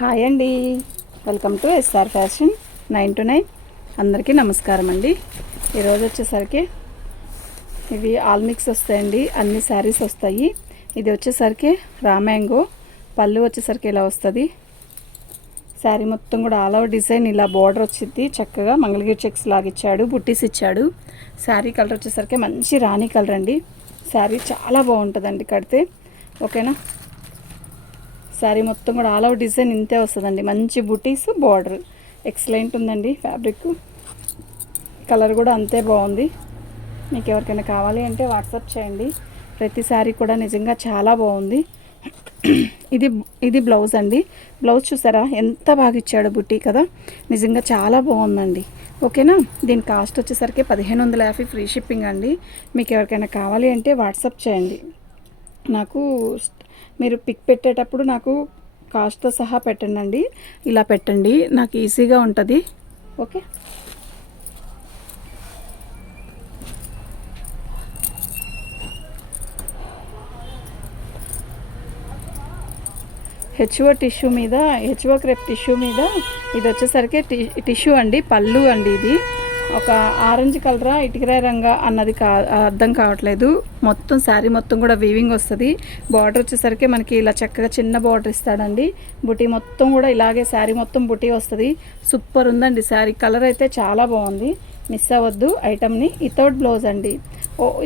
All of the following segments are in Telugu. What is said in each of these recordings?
హాయ్ అండి, welcome to SR fashion 9 to 9. అందరికీ నమస్కారం అండి. ఈరోజు వచ్చేసరికి ఇవి ఆల్ మిక్స్ వస్తాయండి, అన్ని శారీస్ వస్తాయి. ఇది వచ్చేసరికి రామ్యాంగో పళ్ళు వచ్చేసరికి ఇలా వస్తుంది. శారీ మొత్తం కూడా ఆల్ ఓవర్ డిజైన్ ఇలా బార్డర్ వచ్చింది. చక్కగా మంగళగిరి చెక్స్ లాగా ఇచ్చాడు, బుట్టీస్ ఇచ్చాడు. శారీ కలర్ వచ్చేసరికి మంచి రాణి కలర్ అండి. శారీ చాలా బాగుంటుందండి కడితే, ఓకేనా. శారీ మొత్తం కూడా ఆల్ ఓవర్ డిజైన్ ఇంతే వస్తుందండి. మంచి బుటీస్, బార్డర్ ఎక్సలెంట్ ఉందండి. ఫ్యాబ్రిక్ కలర్ కూడా అంతే బాగుంది. మీకు ఎవరికైనా కావాలి అంటే వాట్సాప్ చేయండి. ప్రతి శారీ కూడా నిజంగా చాలా బాగుంది. ఇది బ్లౌజ్ అండి. బ్లౌజ్ చూసారా ఎంత బాగా ఇచ్చాడు, బుట్టి కదా, నిజంగా చాలా బాగుందండి. ఓకేనా. దీని కాస్ట్ వచ్చేసరికి 1550 ఫ్రీ షిప్పింగ్ అండి. మీకు ఎవరికైనా కావాలి అంటే వాట్సాప్ చేయండి. నాకు మీరు పిక్ పెట్టేటప్పుడు నాకు కాస్ట్తో సహా పెట్టండి. ఇలా పెట్టండి, నాకు ఈజీగా ఉంటుంది. ఓకే. హెచ్ఓ క్రేప్ టిష్యూ మీద ఇది వచ్చేసరికి టిష్యూ అండి. పళ్ళు అండి. ఇది ఒక ఆరెంజ్ కలరా ఇటుకరాయి రంగా అన్నది అర్థం కావట్లేదు. మొత్తం శారీ మొత్తం కూడా వీవింగ్ వస్తుంది. బార్డర్ వచ్చేసరికి మనకి ఇలా చక్కగా చిన్న బార్డర్ ఇస్తాడండి. బుటీ మొత్తం కూడా ఇలాగే శారీ మొత్తం బుటీ వస్తుంది. సూపర్ ఉందండి శారీ. కలర్ అయితే చాలా బాగుంది, మిస్ అవ్వద్దు ఐటమ్ని. వితౌట్ బ్లౌజ్ అండి.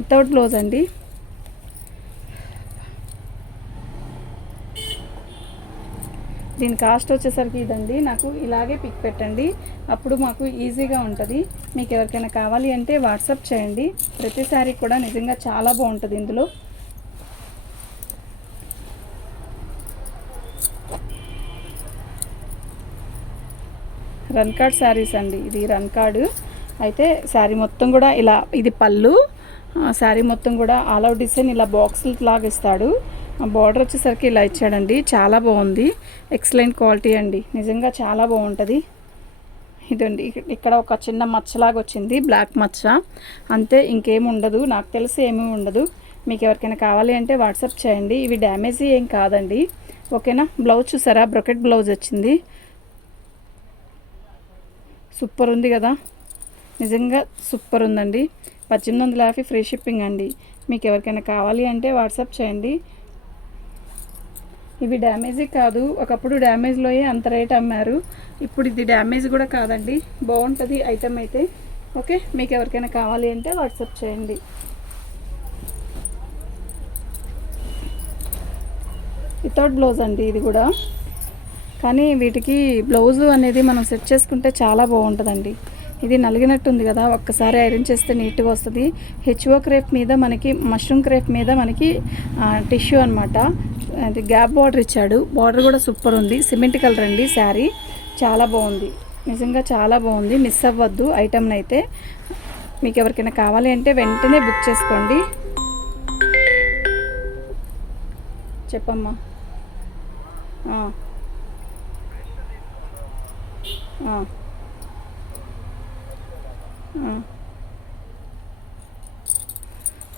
వితౌట్ బ్లౌజ్ అండి. దీని కాస్ట్ వచ్చేసరికి ఇదండి. నాకు ఇలాగే పిక్ పెట్టండి, అప్పుడు మాకు ఈజీగా ఉంటుంది. మీకు ఎవరికైనా కావాలి అంటే వాట్సాప్ చేయండి. ప్రతి శారీ కూడా నిజంగా చాలా బాగుంటుంది. ఇందులో రన్ కార్డ్ శారీస్ అండి. ఇది రన్ కార్డు అయితే శారీ మొత్తం కూడా ఇలా, ఇది పళ్ళు. శారీ మొత్తం కూడా ఆల్ అవుట్ డిజైన్ ఇలా బాక్సులు లాగా ఇస్తాడు. బార్డర్ వచ్చేసరికి ఇలా ఇచ్చాడండి. చాలా బాగుంది, ఎక్సలెంట్ క్వాలిటీ అండి. నిజంగా చాలా బాగుంటుంది. ఇదండి, ఇక్కడ ఒక చిన్న మచ్చలాగా వచ్చింది, బ్లాక్ మచ్చ అంతే, ఇంకేమి ఉండదు. నాకు తెలిసి ఏమీ ఉండదు. మీకు ఎవరికైనా కావాలి అంటే వాట్సాప్ చేయండి. ఇవి డ్యామేజీ ఏం కాదండి, ఓకేనా. బ్లౌజ్ చూసారా, బ్రొకెట్ బ్లౌజ్ వచ్చింది. సూపర్ ఉంది కదా, నిజంగా సూపర్ ఉందండి. 1850 ఫ్రీ షిప్పింగ్ అండి. మీకు ఎవరికైనా కావాలి అంటే వాట్సాప్ చేయండి. ఇవి డ్యామేజీ కాదు, ఒకప్పుడు డ్యామేజ్లోయే అంత రేట్ అమ్మారు. ఇప్పుడు ఇది డ్యామేజ్ కూడా కాదండి, బాగుంటుంది ఐటమ్ అయితే. ఓకే, మీకు ఎవరికైనా కావాలి అంటే వాట్సాప్ చేయండి. వితౌట్ బ్లౌజ్ అండి ఇది కూడా, కానీ వీటికి బ్లౌజు అనేది మనం సెట్ చేసుకుంటే చాలా బాగుంటుందండి. ఇది నలిగినట్టుంది కదా, ఒక్కసారి ఐరన్ చేస్తే నీట్గా వస్తుంది. హెచ్ఓ క్రేప్ మీద మనకి, మష్రూమ్ క్రేప్ మీద మనకి టిష్యూ అనమాట. అది గ్యాప్ బార్డర్ ఇచ్చాడు. బార్డర్ కూడా సూపర్ ఉంది. సిమెంట్ కలర్ అండి శారీ, చాలా బాగుంది, నిజంగా చాలా బాగుంది. మిస్ అవ్వద్దు ఐటమ్ని అయితే. మీకు ఎవరికైనా కావాలి అంటే వెంటనే బుక్ చేసుకోండి. చెప్పమ్మా.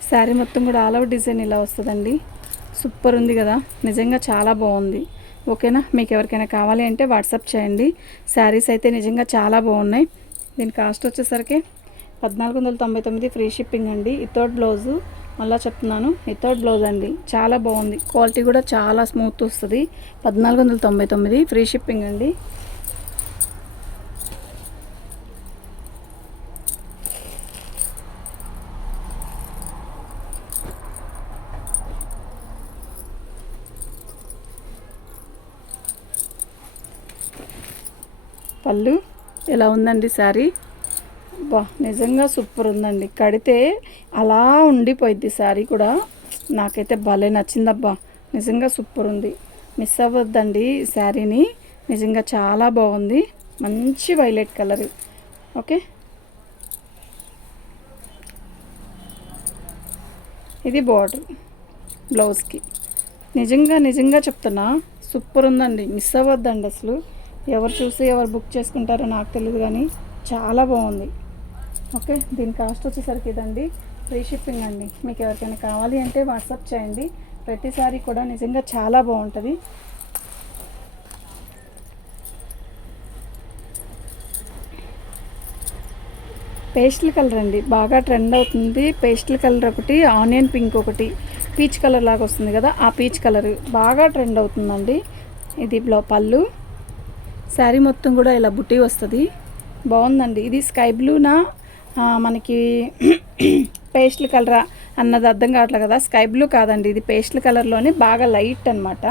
శారీ మొత్తం కూడా ఆల్ ఓవర్ డిజైన్ ఇలా వస్తుందండి. సూపర్ ఉంది కదా, నిజంగా చాలా బాగుంది. ఓకేనా. మీకు ఎవరికైనా కావాలి అంటే వాట్సాప్ చేయండి. శారీస్ అయితే నిజంగా చాలా బాగున్నాయి. దీని కాస్ట్ వచ్చేసరికి 1499 ఫ్రీ షిప్పింగ్ అండి. వితౌట్ బ్లౌజు, మళ్ళీ చెప్తున్నాను, వితౌట్ బ్లౌజ్ అండి. చాలా బాగుంది, క్వాలిటీ కూడా చాలా స్మూత్ వస్తుంది. 1499 ఫ్రీ షిప్పింగ్ అండి. పళ్ళు ఎలా ఉందండి శారీ, బా నిజంగా సూపర్ ఉందండి. కడితే అలా ఉండిపోయిద్ది శారీ కూడా. నాకైతే భలే నచ్చిందబ్బా, నిజంగా సూపర్ ఉంది. మిస్ అవ్వద్దండి శారీని, నిజంగా చాలా బాగుంది. మంచి వైలెట్ కలర్. ఓకే, ఇది బార్డర్ బ్లౌజ్కి. నిజంగా చెప్తున్నా, సూపర్ ఉందండి. మిస్ అవ్వద్దండి అసలు. ఎవరు చూసి ఎవరు బుక్ చేసుకుంటారో నాకు తెలియదు, కానీ చాలా బాగుంది. ఓకే, దీని కాస్ట్ వచ్చేసరికి ఇదండి. ఫ్రీ షిప్పింగ్ అండి. మీకు ఎవరికైనా కావాలి అంటే వాట్సాప్ చేయండి. ప్రతిసారి కూడా నిజంగా చాలా బాగుంటుంది. పేస్టల్ కలర్ అండి, బాగా ట్రెండ్ అవుతుంది. పేస్టల్ కలర్ ఒకటి, ఆనియన్ పింక్ ఒకటి, పీచ్ కలర్ లాగా వస్తుంది కదా, ఆ పీచ్ కలర్ బాగా ట్రెండ్ అవుతుందండి. ఇది పళ్ళు. శారీ మొత్తం కూడా ఇలా బుట్టి వస్తుంది. బాగుందండి. ఇది స్కై బ్లూనా మనకి పేస్టల్ కలరా అన్నది అర్థం కావట్లేదు కదా. స్కై బ్లూ కాదండి, ఇది పేస్టల్ కలర్లోనే బాగా లైట్ అనమాట.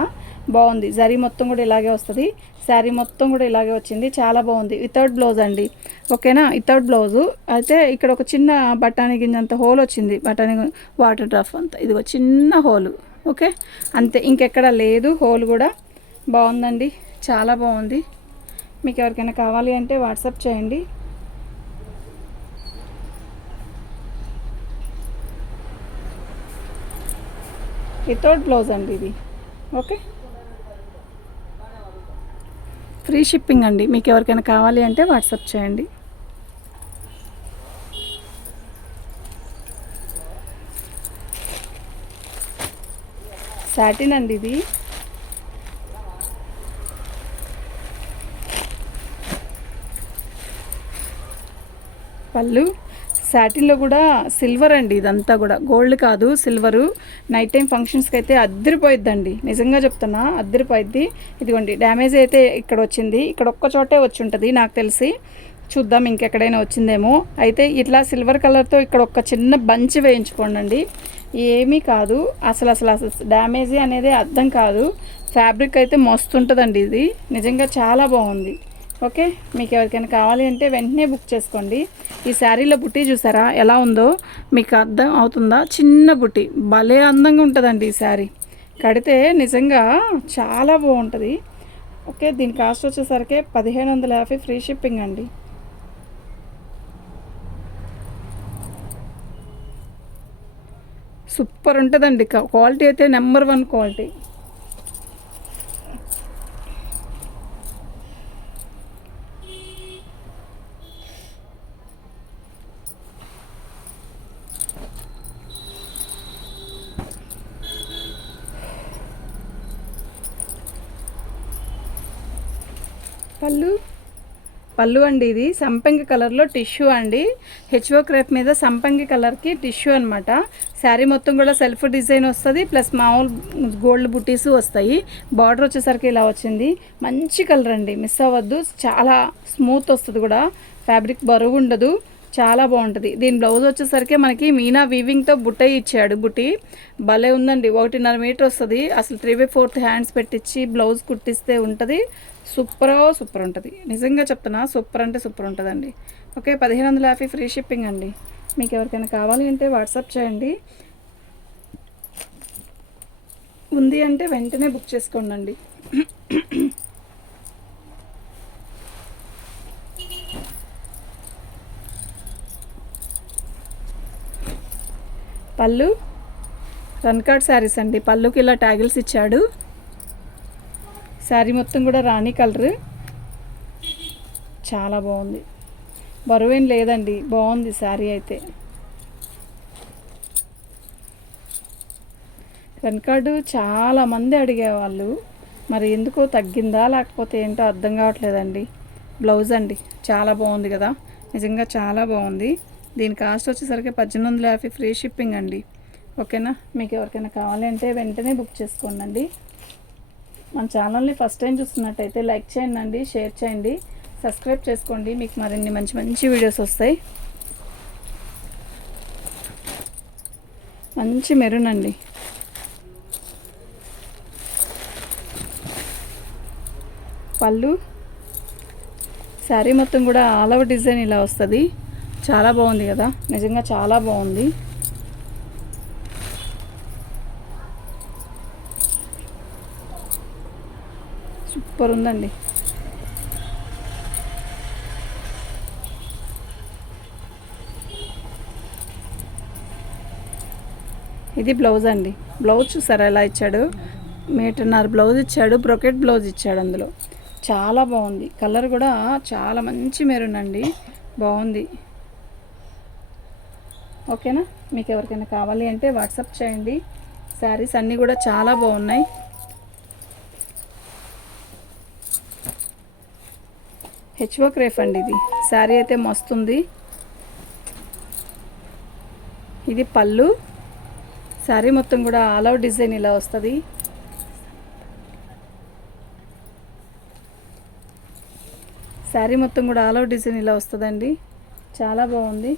బాగుంది. జరీ మొత్తం కూడా ఇలాగే వస్తుంది. శారీ మొత్తం కూడా ఇలాగే వచ్చింది. చాలా బాగుంది. వితౌట్ బ్లౌజ్ అండి, ఓకేనా. వితౌట్ బ్లౌజు అయితే ఇక్కడ ఒక చిన్న బఠానీ గింజంత హోల్ వచ్చింది. బఠానీ వాటర్ డ్రాప్ అంతా ఇది ఒక చిన్న హోలు, ఓకే అంతే, ఇంకెక్కడ లేదు హోల్ కూడా. బాగుందండి, చాలా బాగుంది. మీకు ఎవరికైనా కావాలి అంటే వాట్సాప్ చేయండి. వితౌట్ బ్లౌజ్ అండి ఇది, ఓకే. ఫ్రీ షిప్పింగ్ అండి. మీకు ఎవరికైనా కావాలి అంటే వాట్సాప్ చేయండి. సాటిన్ అండి ఇది. పళ్ళు సాటిన్లో కూడా సిల్వర్ అండి, ఇదంతా కూడా గోల్డ్ కాదు, సిల్వరు. నైట్ టైం ఫంక్షన్స్కి అయితే అద్దరిపోయిద్దండి, నిజంగా చెప్తున్నా, అద్దరిపోయిద్ది. ఇదిగోండి డ్యామేజ్ అయితే ఇక్కడ వచ్చింది, ఇక్కడ ఒక్క చోటే వచ్చి ఉంటుంది నాకు తెలిసి. చూద్దాం ఇంకెక్కడైనా వచ్చిందేమో. అయితే ఇట్లా సిల్వర్ కలర్తో ఇక్కడ ఒక చిన్న బంచ్ వేయించుకోండి, ఏమీ కాదు. అసలు డ్యామేజీ అనేది అర్థం కాదు. ఫ్యాబ్రిక్ అయితే మస్తు ఉంటుందండి, ఇది నిజంగా చాలా బాగుంది, ఓకే. మీకు ఎవరికైనా కావాలి అంటే వెంటనే బుక్ చేసుకోండి. ఈ శారీలో బుట్టి చూసారా ఎలా ఉందో, మీకు అర్థం అవుతుందా? చిన్న బుట్టి, భలే అందంగా ఉంటుందండి ఈ శారీ. కడితే నిజంగా చాలా బాగుంటుంది, ఓకే. దీని కాస్ట్ వచ్చేసరికి 1550 ఫ్రీ షిప్పింగ్ అండి. సూపర్ ఉంటుందండి, క్వాలిటీ అయితే నెంబర్ 1 క్వాలిటీ. పళ్ళు అండి, ఇది సంపంగి కలర్లో టిష్యూ అండి. హెచ్ఓ క్రేప్ మీద సంపంగి కలర్కి టిష్యూ అనమాట. శారీ మొత్తం కూడా సెల్ఫ్ డిజైన్ వస్తుంది, ప్లస్ మామూలు గోల్డ్ బుటీస్ వస్తాయి. బార్డర్ వచ్చేసరికి ఇలా వచ్చింది. మంచి కలర్ అండి, మిస్ అవ్వద్దు. చాలా స్మూత్ వస్తుంది కూడా, ఫ్యాబ్రిక్ బరువు ఉండదు, చాలా బాగుంటుంది. దీని బ్లౌజ్ వచ్చేసరికి మనకి మీనా వీవింగ్తో బుట్ట ఇచ్చాడు. బుట్టి భలే ఉందండి, 1.5 మీటర్ వస్తుంది. అసలు 3/4 హ్యాండ్స్ పెట్టించి బ్లౌజ్ కుట్టిస్తే ఉంటుంది. సూపర్ ఉంటుంది, నిజంగా చెప్తున్నా, సూపర్ అంటే సూపర్ ఉంటుందండి, ఓకే. 1550 ఫ్రీ షిప్పింగ్ అండి. మీకు ఎవరికైనా కావాలి అంటే వాట్సాప్ చేయండి. ఉంది అంటే వెంటనే బుక్ చేసుకోండి. పళ్ళు రన్ కార్డ్ శారీస్ అండి. పళ్ళుకి ఇలా ట్యాగిల్స్ ఇచ్చాడు. శారీ మొత్తం కూడా రాణి కలర్, చాలా బాగుంది. బరువేం లేదండి, బాగుంది శారీ అయితే. రన్ కార్డు చాలామంది అడిగేవాళ్ళు, మరి ఎందుకో తగ్గిందా లేకపోతే ఏంటో అర్థం కావట్లేదండి. బ్లౌజ్ అండి, చాలా బాగుంది కదా, నిజంగా చాలా బాగుంది. దీని కాస్ట్ వచ్చేసరికి 1850 ఫ్రీ షిప్పింగ్ అండి, ఓకేనా. మీకు ఎవరికైనా కావాలి అంటే వెంటనే బుక్ చేసుకోండి. మన ఛానల్ని ఫస్ట్ టైం చూస్తున్నట్టయితే లైక్ చేయండి, షేర్ చేయండి, సబ్స్క్రైబ్ చేసుకోండి. మీకు మరిన్ని మంచి మంచి వీడియోస్ వస్తాయి. మంచి మెరూన్ అండి. పళ్ళు శారీ మొత్తం కూడా ఆల్ ఓవర్ డిజైన్ ఇలా వస్తుంది. చాలా బాగుంది కదా, నిజంగా చాలా బాగుంది. సూపర్ ఉందండి. ఇది బ్లౌజ్ అండి. బ్లౌజ్ చూసారా ఎలా ఇచ్చాడు, 1.5 మీటర్ బ్లౌజ్ ఇచ్చాడు, బ్రొకెట్ బ్లౌజ్ ఇచ్చాడు. అందులో చాలా బాగుంది. కలర్ కూడా చాలా మంచి మెరూన్ అండి, బాగుంది, ఓకేనా. మీకు ఎవరికైనా కావాలి అంటే వాట్సాప్ చేయండి. శారీస్ అన్నీ కూడా చాలా బాగున్నాయి. హెచ్ఓ క్రేప్ అండి ఇది. శారీ అయితే మస్తుంది. ఇది పళ్ళు. శారీ మొత్తం కూడా ఆల్ అవుట్ డిజైన్ ఇలా వస్తుంది. శారీ మొత్తం కూడా ఆల్ అవుట్ డిజైన్ ఇలా వస్తుందండి. చాలా బాగుంది.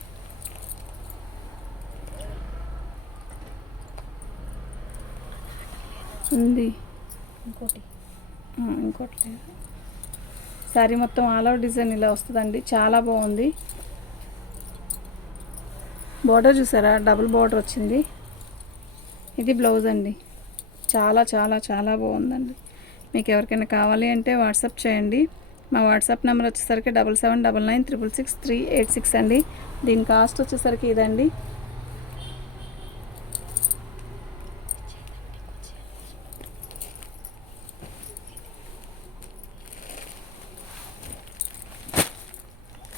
ఉంది ఇంకోటి లేదు. శారీ మొత్తం ఆల్ అవుట్ డిజైన్ ఇలా వస్తుందండి. చాలా బాగుంది. బార్డర్ చూసారా, డబుల్ బార్డర్ వచ్చింది. ఇది బ్లౌజ్ అండి. చాలా చాలా చాలా బాగుందండి. మీకు ఎవరికైనా కావాలి అంటే వాట్సాప్ చేయండి. మా వాట్సాప్ నెంబర్ వచ్చేసరికి 7799966386 అండి. దీని కాస్ట్ వచ్చేసరికి ఇదండి.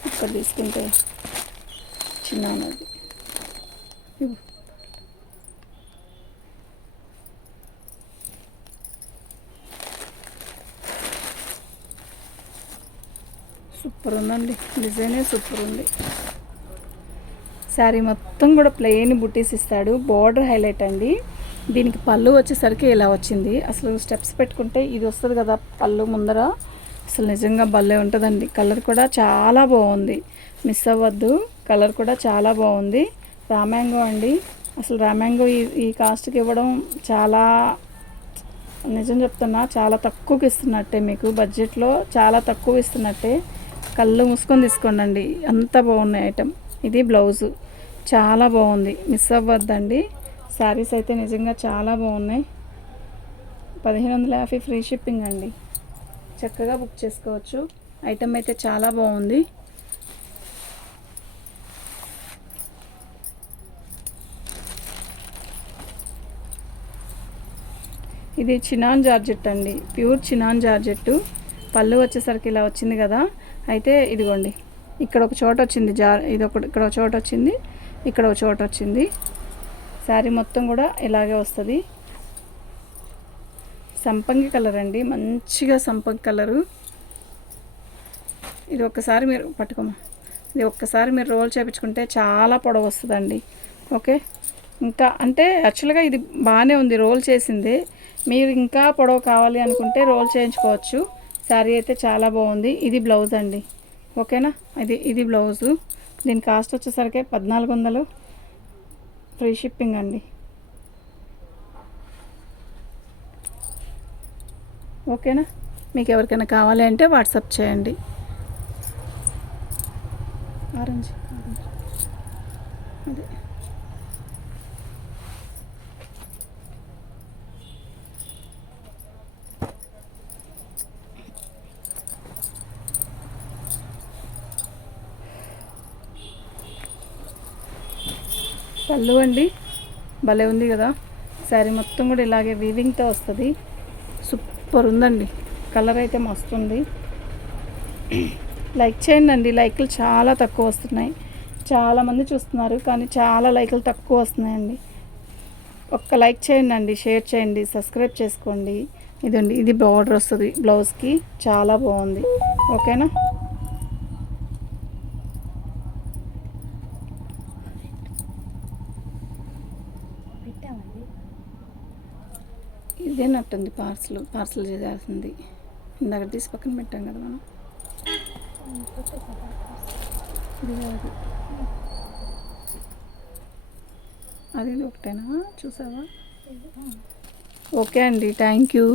ఇక్కడ తీసుకుంటే చిన్న ఉన్నది. సూపర్ ఉందండి. డిజైనే సూపర్ ఉంది. శారీ మొత్తం కూడా ప్లెయిన్ బుట్టీస్ ఇస్తాడు. బార్డర్ హైలైట్ అండి. దీనికి పళ్ళు వచ్చేసరికి ఇలా వచ్చింది. అసలు స్టెప్స్ పెట్టుకుంటే ఇది వస్తుంది కదా పళ్ళు ముందర, అసలు నిజంగా భలే ఉంటుందండి. కలర్ కూడా చాలా బాగుంది. మిస్ అవ్వద్దు. కలర్ కూడా చాలా బాగుంది. రామ్యాంగో అండి. అసలు రామ్యాంగో ఈ కాస్ట్కి ఇవ్వడం చాలా, నిజం చెప్తున్నా, చాలా తక్కువకి ఇస్తున్నట్టే. మీకు బడ్జెట్లో చాలా తక్కువ ఇస్తున్నట్టే. కళ్ళు మూసుకొని తీసుకోండి. అంత బాగున్నాయి ఐటమ్. ఇది బ్లౌజు. చాలా బాగుంది. మిస్ అవ్వద్దండి. శారీస్ అయితే నిజంగా చాలా బాగున్నాయి. 1550 ఫ్రీ షిప్పింగ్ అండి. చక్కగా బుక్ చేసుకోవచ్చు. ఐటమ్ అయితే చాలా బాగుంది. ఇది చినాన్ జార్జెట్ అండి. Pure chinon georgette. పళ్ళు వచ్చేసరికి ఇలా వచ్చింది కదా. అయితే ఇదిగోండి, ఇక్కడ ఒక చోట వచ్చింది ఇక్కడ ఒక చోట వచ్చింది, ఇక్కడ ఒక చోట వచ్చింది. శారీ మొత్తం కూడా ఇలాగే వస్తుంది. సంపంగి కలర్ అండి. మంచిగా సంపంగి కలరు. ఇది ఒక్కసారి మీరు పట్టుకోమా, ఇది ఒక్కసారి మీరు రోల్ చేయించుకుంటే చాలా పొడవు వస్తుందండి. ఓకే, ఇంకా అంటే యాక్చువల్గా ఇది బాగానే ఉంది రోల్ చేసింది. మీరు ఇంకా పొడవు కావాలి అనుకుంటే రోల్ చేయించుకోవచ్చు. శారీ అయితే చాలా బాగుంది. ఇది బ్లౌజ్ అండి. ఓకేనా, ఇది బ్లౌజు. దీని కాస్ట్ వచ్చేసరికి 1400 ఫ్రీ షిప్పింగ్ అండి. ఓకేనా, మీకు ఎవరికైనా కావాలి అంటే వాట్సాప్ చేయండి. ఆరెంజ్ అదే పళ్ళు అండి. భలే ఉంది కదా. శారీ మొత్తం కూడా ఇలాగే వీవింగ్తో వస్తుంది. సూపర్ ఉందండి. కలర్ అయితే మస్తు ఉంది. లైక్ చేయండి అండి. లైక్లు చాలా తక్కువ వస్తున్నాయి. చాలామంది చూస్తున్నారు కానీ చాలా లైక్లు తక్కువ వస్తున్నాయండి. ఒక్క లైక్ చేయండి అండి, షేర్ చేయండి, సబ్స్క్రైబ్ చేసుకోండి. ఇదండి, ఇది బార్డర్ వస్తుంది బ్లౌజ్కి. చాలా బాగుంది. ఓకేనా. ఇదేనట్టుంది పార్సల్ చేయాల్సింది. ఇందాక తీసి పక్కన పెట్టాం కదా మనం. అది ఒకటేనా, చూసావా. ఓకే అండి, థ్యాంక్ యూ.